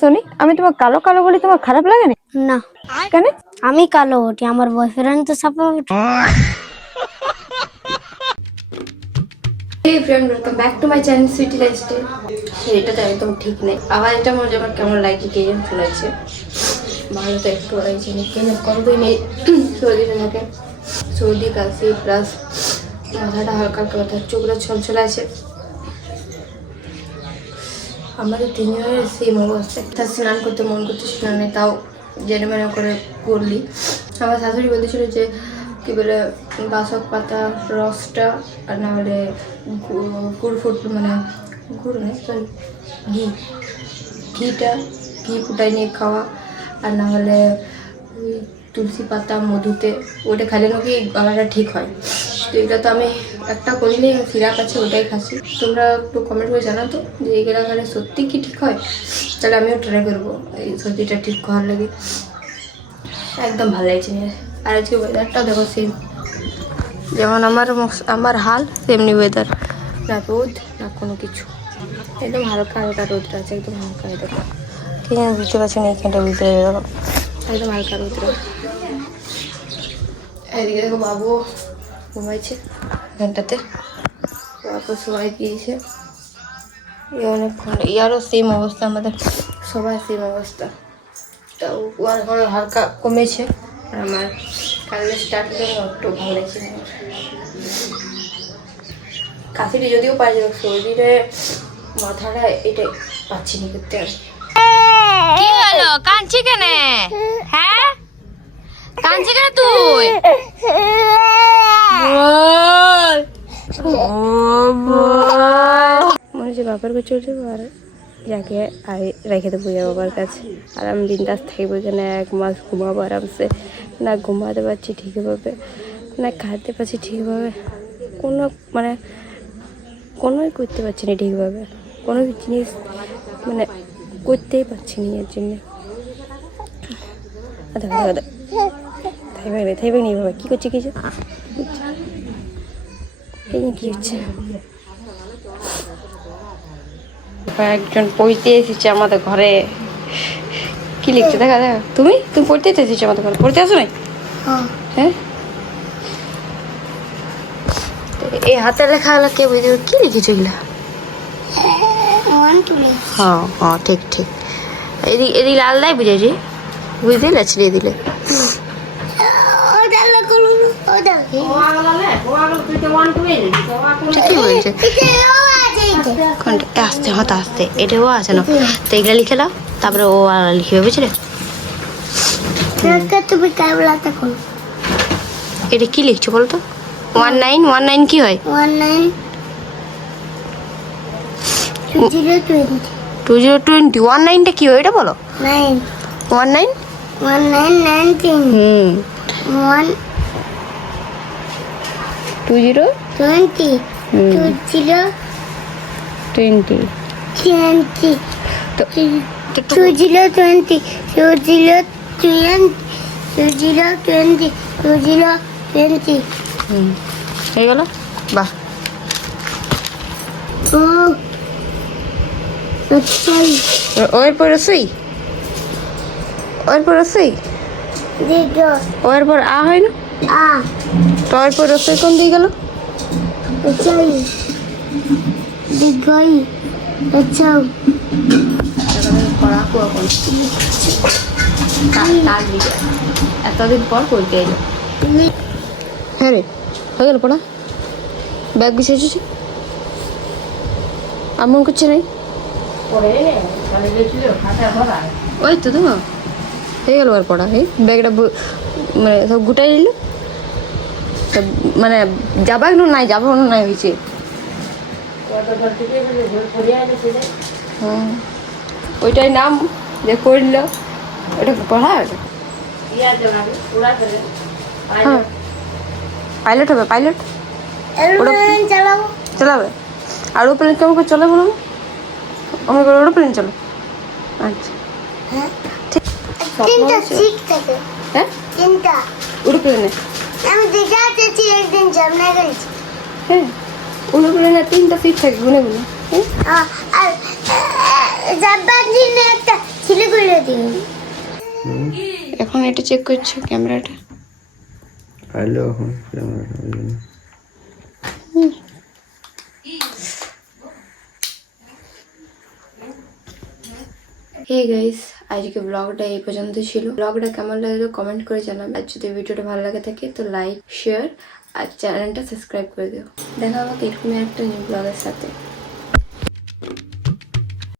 Sony, আমি তোমার কালো কালো বলি তোমার খারাপ লাগে না? না কেন? আমি কালো ওটি, আমার বয়ফ্রেন্ড তো সাপা ওঠে। Hey friend, welcome back to my channel Sweety Lifestyle. এটা তো একদম ঠিক নেই। আবার এটা মনে আমার কেমন লাগছে কে যেন শুনেছে। ভালো তো একটু লাগছে না, কেন কতদিন নেই সর্দি থাকে, সর্দি কাশি প্লাস মাথাটা হালকা হালকা ব্যথা, চোখটা ছলছলে আছে। আমাদের তিনজনের সেম অবস্থা। তা স্নান করতে মন করতে স্নানে তাও জেনে মেনে করে করলি। আমার শাশুড়ি বলেছিল যে কী বলে বাসক পাতা রসটা আর না হলে গুড় মানে গুড় নেই সরি ঘি ফুটাই নিয়ে খাওয়া, আর না হলে তুলসী পাতা মধুতে ওটা খেলে নাকি গলাটা ঠিক হয়। তো এটা তো আমি একটা করিনি, সিরাপ আছে ওটাই খাচ্ছি। তোমরা একটু কমেন্ট করে জানাও তো যে এইগুলা খেলে সত্যি কি ঠিক হয়, তাহলে আমিও ট্রাই করবো এই সর্দিটা ঠিক করার লাগে। একদম ভালো লাগছে। আর আজকে ওয়েদারটাও দেখো সেম, যেমন আমার হাল তেমনি ওয়েদার, না রোদ না কোনো কিছু, একদম হালকা হালকা রোদটা আছে, একদম হালকা দেখো। ঠিক আছে, বুঝতে পারছি না এইখানটা বুঝতে দেখো একদম হালকা রোদটা। এদিকে দেখো বাবু ঘুমাইছে এখানটাতে, বাবু সবাই দিয়েছে। অনেকক্ষণ ইয়ারও সেম অবস্থা, আমাদের সবার সেম অবস্থা। তাও ওর এখন হালকা কমেছে, আর আমার কালকে স্টার্ট করে একটু ভালো লাগছে। কাশিটি যদিও পাই যাবে, শরীরে মাথাটা এটাই পাচ্ছি না করতে। আর কি হলো, কাঁদছি কেন? হ্যাঁ কাঁদছি কেন তুই? মনে হচ্ছে বাবার কাছে চলে যাবো আর যাকে রেখে দেবো বাবার কাছে, আর আমি বিন্দাস থাকবো এখানে 1 মাস ঘুমাবো আরামসে। না ঘুমাতে পারছি ঠিকভাবে, না খাইতে পারছি ঠিকভাবে, কোনোই করতে পারছি না ঠিকভাবে, কোনো জিনিস করতেই পারছি না। এর জন্য থাইবাই নেই বাবা, কী করছে কিছু কি হচ্ছে। একজন পড়তে এসেছে আমাদের ঘরে, কি লিখছে দেখা দেখা। তুমি পড়তে এসেছো আমাদের ঘরে, পড়তে আসো নাই? হ্যাঁ, এই হাতে লেখা হলো কে বুঝতে কি লিখেছো এগুলা? হ্যাঁ হ্যাঁ ঠিক ঠিক, এদিকে লাল নাই বুঝেছি, বুঝতে লাগছিল দিলে ঠিকই বলছে। আসতে হতে আসতে এটাও আছে না, তো এগুলা লিখে দাও, তারপরে ও আর লিখবে, বুঝলে? এটা কি লিখছো বলো তো? 1919 কি হয়? 2020 19টা কি হয় এটা বলো? 19 20 হয়ে গেল। বাহ, ওর পর রসই, ওর পর আ হয় না, তো ওর পর রসই কোন দিয়ে গেল? এতদিন পর করতে এলো। হ্যাঁ রে, হয়ে গেল পড়া, ব্যাগ গুছিয়েছি, এমন করছে নাই। ওই তো দেখো হয়ে গেল আর পড়া। এই ব্যাগটা সব গুটাই নিল, যাবার নাই হয়েছে। ওইটাই নাম যে করল, ওটা পড়া হ্যাঁ পাইলট হবে, পাইলট চালাবে। আর ও প্লেন কেমন করে চলে বলুন, আমার ওটা প্লেন চলো। আচ্ছা হ্যাঁ, উড়ো প্লেনে হ্যাঁ, উড়ো প্লেনে 3টা সিট থাকে গুনে গুনে। এখন এটা চেক করছো ক্যামেরাটা। আইলো এখন ক্যামেরাটা ওই জন্য। হে গাইস, আজকে ব্লগটা এই পর্যন্ত ছিল। ব্লগটা কেমন লাগলো কমেন্ট করে জানাবে। আর যদি ভিডিওটা ভালো লাগে থাকে তো লাইক শেয়ার আর চ্যানেলটা সাবস্ক্রাইব করে দিও। দেখা হবে এরকমই একটা নিউ ব্লগের সাথে।